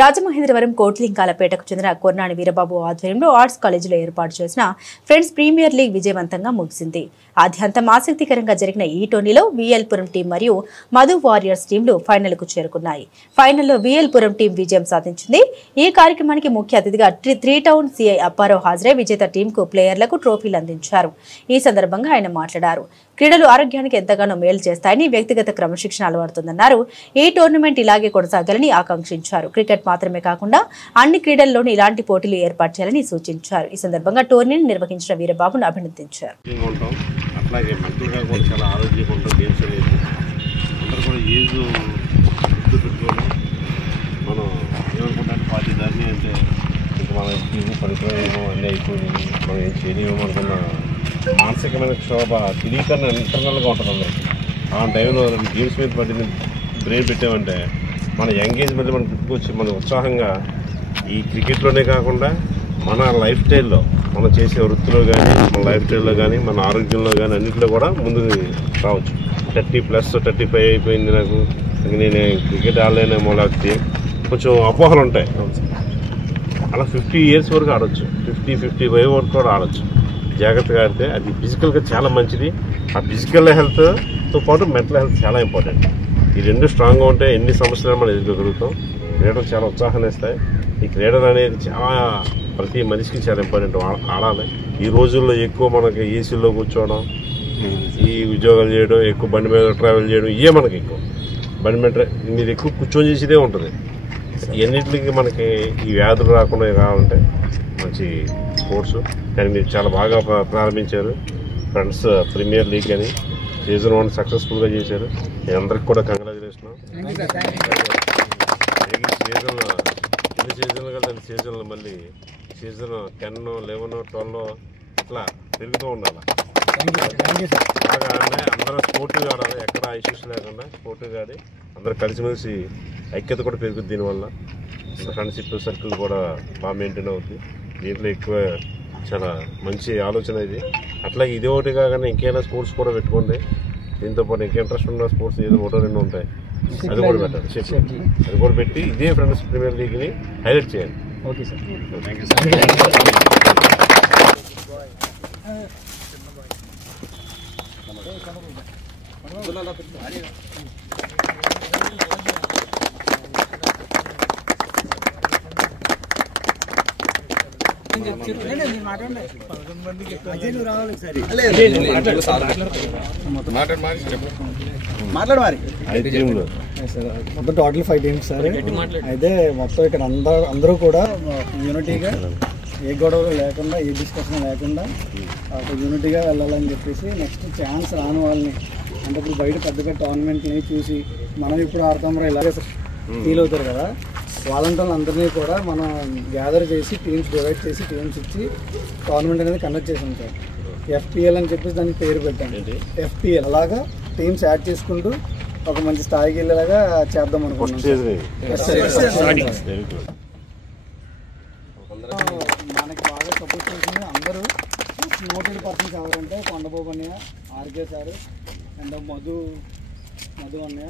రాజమహేంద్రవరం కోట్లింకాలపేటకు చెందిన కొర్నాని వీరబాబు ఆధ్వర్యంలో ఆర్ట్స్ కాలేజీలో ఏర్పాటు చేసిన ఫ్రెండ్స్ ప్రీమియర్ లీగ్ విజయవంతంగా ముగిసింది. ఆద్యంతం ఆసక్తికరంగా జరిగిన ఈ టోర్నీలో విఎల్పురం టీం మరియు మధు వారియర్స్ టీంలు ఫైనల్ కు చేరుకున్నాయి. ఫైనల్లో విఎల్పురం టీం విజయం సాధించింది. ఈ కార్యక్రమానికి ముఖ్య అతిథిగా 3 టౌన్ సిఐ అప్పారావు హాజరై విజేత టీంకు ప్లేయర్లకు ట్రోఫీలు అందించారు. ఈ సందర్భంగా ఆయన మాట్లాడారు. క్రీడలు ఆరోగ్యానికి ఎంతగానో మేలు చేస్తాయని, వ్యక్తిగత క్రమశిక్షణ అలవడుతుందన్నారు. ఈ టోర్నమెంట్ ఇలాగే కొనసాగాలని ఆకాంక్షించారు. క్రికెట్ మాత్రమే కాకుండా అన్ని క్రీడల్లోనూ ఇలాంటి పోటీలు ఏర్పాటు చేయాలని సూచించారు. ఈ సందర్భంగా టోర్నీని నిర్వహించిన వీరబాబును అభినందించారు. మానసికమైన క్షోభ తిరిగికన్నా ఇంటర్నల్గా ఉంటుంది అందరికి. ఆ టైంలో గేమ్స్ మీద పట్టిన బ్రెయిన్ పెట్టామంటే మన ఎంగేజ్మెంట్ మనకు గుర్తుకొచ్చి మన ఉత్సాహంగా ఈ క్రికెట్లోనే కాకుండా మన లైఫ్ స్టైల్లో మనం చేసే వృత్తిలో కానీ, మన లైఫ్ స్టైల్లో కానీ, మన ఆరోగ్యంలో కానీ అన్నింటిలో కూడా ముందుకు రావచ్చు. 30+ 35 అయిపోయింది నాకు, నేను క్రికెట్ ఆడలేనేమో, లేకపోతే కొంచెం అపోహలు ఉంటాయి. అలా 50 years వరకు ఆడవచ్చు, 50-55 వరకు కూడా ఆడవచ్చు. జాగ్రత్తగా ఆడితే అది ఫిజికల్గా చాలా మంచిది. ఆ ఫిజికల్ హెల్త్తో పాటు మెంటల్ హెల్త్ చాలా ఇంపార్టెంట్. ఈ రెండు స్ట్రాంగ్గా ఉంటే ఎన్ని సమస్యలు మనం ఎదుర్కోగలుగుతాం. క్రీడలు చాలా ఉత్సాహాన్ని ఇస్తాయి. ఈ క్రీడలు అనేది చాలా ప్రతి మనిషికి చాలా ఇంపార్టెంట్, ఆడాలి. ఈ రోజుల్లో ఎక్కువ మనకి ఏసీలో కూర్చోవడం, ఈ ఉద్యోగాలు చేయడం, ఎక్కువ బండి మీద ట్రావెల్ చేయడం, ఇవే మనకి ఎక్కువ బండి మీద మీరు ఎక్కువ కూర్చొని చేసేదే ఉంటుంది. ఎన్నింటికి మనకి ఈ వ్యాధులు రాకుండా కావాలంటే మంచి స్పోర్ట్స్. కానీ మీరు చాలా బాగా ప్రారంభించారు. ఫ్రెండ్స్ ప్రీమియర్ లీగ్ అని సీజన్ 1 సక్సెస్ఫుల్గా చేశారు. మీ అందరికి కూడా కంగ్రాచులేషన్. సీజన్లు కదా, సీజన్లు మళ్ళీ సీజన్ 10, 11, 12 ఇట్లా పెరుగుతూ ఉండాలి. బాగా అందరూ స్పోర్టివ్గా ఆడాలి, ఎక్కడ ఇష్యూస్ లేకుండా స్పోర్టివ్గా ఆడి అందరూ కలిసిమెలిసి ఐక్యత కూడా పెరుగుతుంది. దీనివల్ల ఫ్రెండ్షిప్ సర్కిల్ కూడా బాగా మెయింటైన్ అవుతుంది. దీంట్లో ఎక్కువ చాలా మంచి ఆలోచన ఇది. అట్లాగే ఇది ఒకటి కాకుండా ఇంకేమైనా స్పోర్ట్స్ కూడా పెట్టుకోండి. దీంతోపాటు ఇంకా ఇంట్రెస్ట్ ఉన్న స్పోర్ట్స్ ఏదో 1-2 ఉంటాయి, అది కూడా పెట్టండి. అది కూడా పెట్టి ఇదే ఫ్రెండ్స్ ప్రీమియర్ లీగ్ని హైలైట్ చేయండి. ఓకే సార్, థ్యాంక్ యూ మొత్తం టోటల్ 5 టీమ్స్ సార్. అయితే మొత్తం ఇక్కడ అందరూ కూడా యూనిటీగా, ఏ గొడవలు లేకుండా, ఏ డిస్కషన్ లేకుండా యూనిటీగా వెళ్ళాలని చెప్పేసి, నెక్స్ట్ ఛాన్స్ రాని వాళ్ళని, అంటే ఇప్పుడు బయట పెద్ద పెద్ద టోర్నమెంట్ని చూసి మనం ఇప్పుడు ఆడతామరా ఇలాగే ఫీల్ అవుతారు కదా, వాళ్ళందరినీ కూడా మనం గ్యాదర్ చేసి టీమ్స్ డివైడ్ చేసి టీమ్స్ ఇచ్చి టోర్నమెంట్ అనేది కండక్ట్ చేసాం సార్. FPL అని చెప్పేసి దానికి పేరు పెట్టండి. FPL అలాగా టీమ్స్ యాడ్ చేసుకుంటూ ఒక మంచి స్థాయికి వెళ్ళేలాగా చేద్దాం అనుకుంటున్నాం. మనకి బాగా సపోర్ట్ చేసింది అందరూ నోటెడ్ పర్సన్స్ ఎవరంటే కొండబాబు అన్నయ్య, RK సార్ అండ్ మధు అన్నయ్య.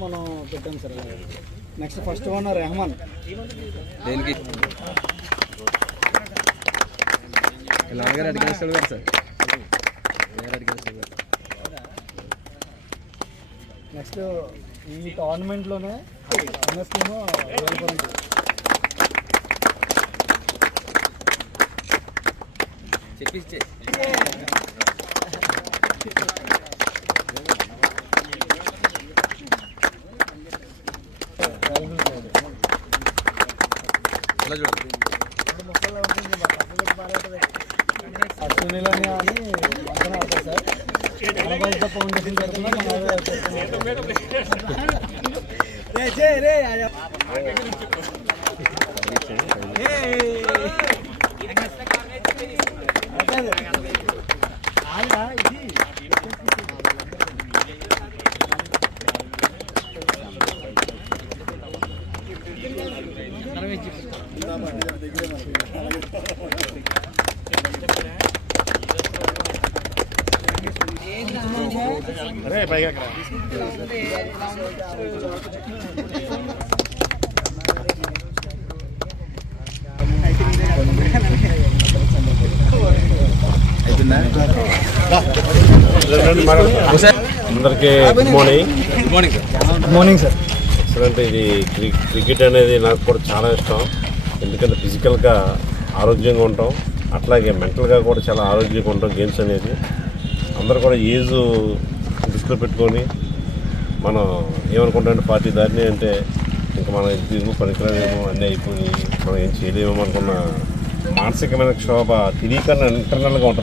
మనం పెట్టాం sir. Next first one Rehman. Next ఈ టోర్నమెంట్లోనే MS టీము చెప్పించే సునీల్ అని మంచిగా ఆడతారు సార్. ఫౌండేషన్ తరఫున అరే పైగా అందరికీ good morning. Good morning sir. Excellent. ఇది క్రికెట్ అనేది నాకు కూడా చాలా ఇష్టం. ఎందుకంటే ఫిజికల్గా ఆరోగ్యంగా ఉంటాం, అట్లాగే మెంటల్గా కూడా చాలా ఆరోగ్యంగా ఉంటాం. గేమ్స్ అనేది అందరూ కూడా ఏజ్ దృష్టిలో పెట్టుకొని మనం ఏమనుకుంటామంటే 40 దాటిని అంటే ఇంకా మనం ఎందుకు పనికిరాలేమో అన్నీ అయిపోయి మనం ఏం చేయలేమో అనుకున్న మానసికమైన క్షోభ తెలియక ఇంటర్నల్గా ఉంటుంది.